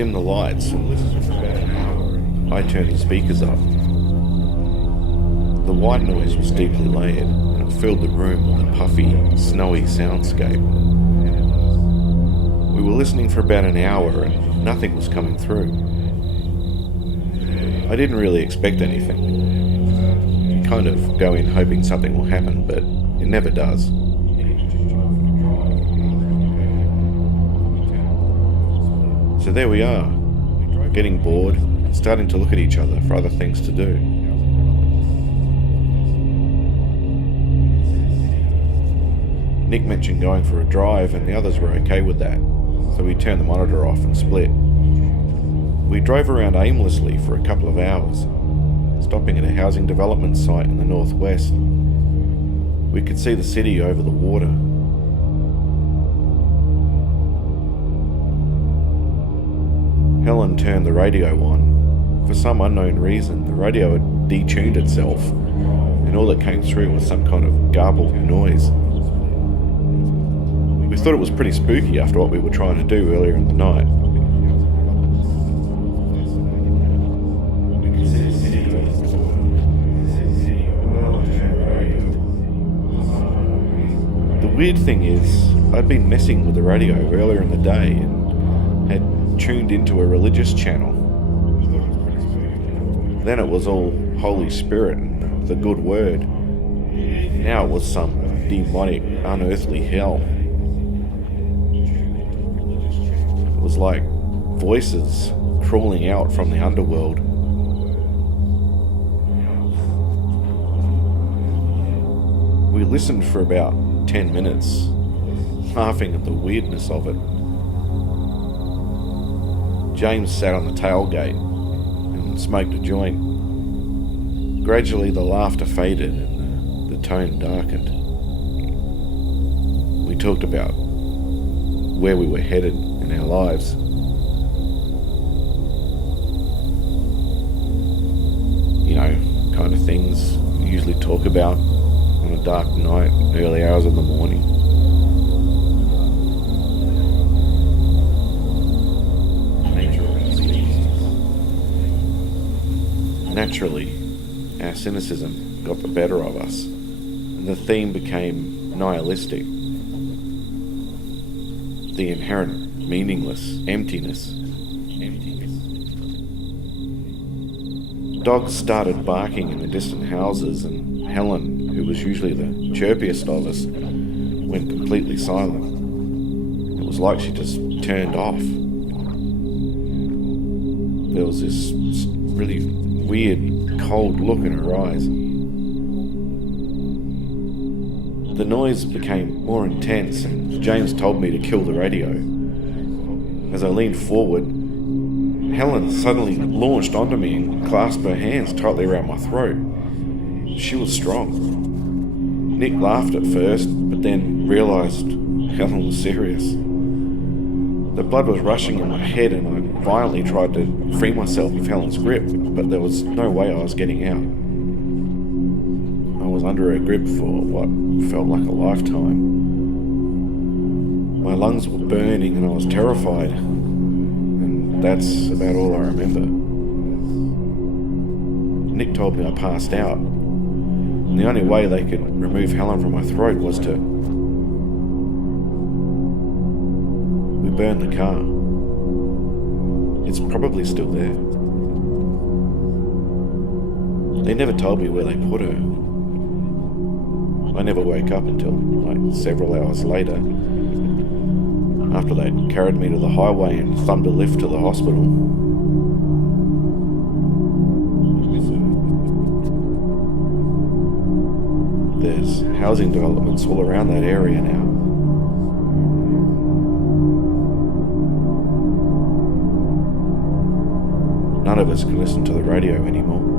dimmed the lights and I turned the speakers up. The white noise was deeply layered and it filled the room with a puffy, snowy soundscape. We were listening for about an hour and nothing was coming through. I didn't really expect anything. You kind of go in hoping something will happen, but it never does. So there we are, getting bored, starting to look at each other for other things to do. Nick mentioned going for a drive and the others were okay with that, so we turned the monitor off and split. We drove around aimlessly for a couple of hours, stopping at a housing development site in the northwest. We could see the city over the water. Helen turned the radio on. For some unknown reason, the radio had detuned itself, and all that came through was some kind of garbled noise. We thought it was pretty spooky after what we were trying to do earlier in the night. The weird thing is, I'd been messing with the radio earlier in the day and had tuned into a religious channel. Then it was all Holy Spirit and the good word. Now it was some demonic, unearthly hell. It was like voices crawling out from the underworld. We listened for about 10 minutes, laughing at the weirdness of it. James sat on the tailgate and smoked a joint. Gradually the laughter faded and the tone darkened. We talked about where we were headed in our lives. You know, kind of things we usually talk about on a dark night, early hours of the morning. Naturally, our cynicism got the better of us, and the theme became nihilistic. The inherent meaningless emptiness. Dogs started barking in the distant houses, and Helen, who was usually the chirpiest of us, went completely silent. It was like she just turned off. There was this really weird, cold look in her eyes. The noise became more intense, and James told me to kill the radio. As I leaned forward, Helen suddenly launched onto me and clasped her hands tightly around my throat. She was strong. Nick laughed at first, but then realised Helen was serious. The blood was rushing in my head and I violently tried to free myself of Helen's grip, but there was no way I was getting out. I was under her grip for what felt like a lifetime. My lungs were burning and I was terrified, and that's about all I remember. Nick told me I passed out, and the only way they could remove Helen from my throat was to... We burned the car. It's probably still there. They never told me where they put her. I never woke up until several hours later, after they'd carried me to the highway and thumbed a lift to the hospital. There's housing developments all around that area now. None of us can listen to the radio anymore.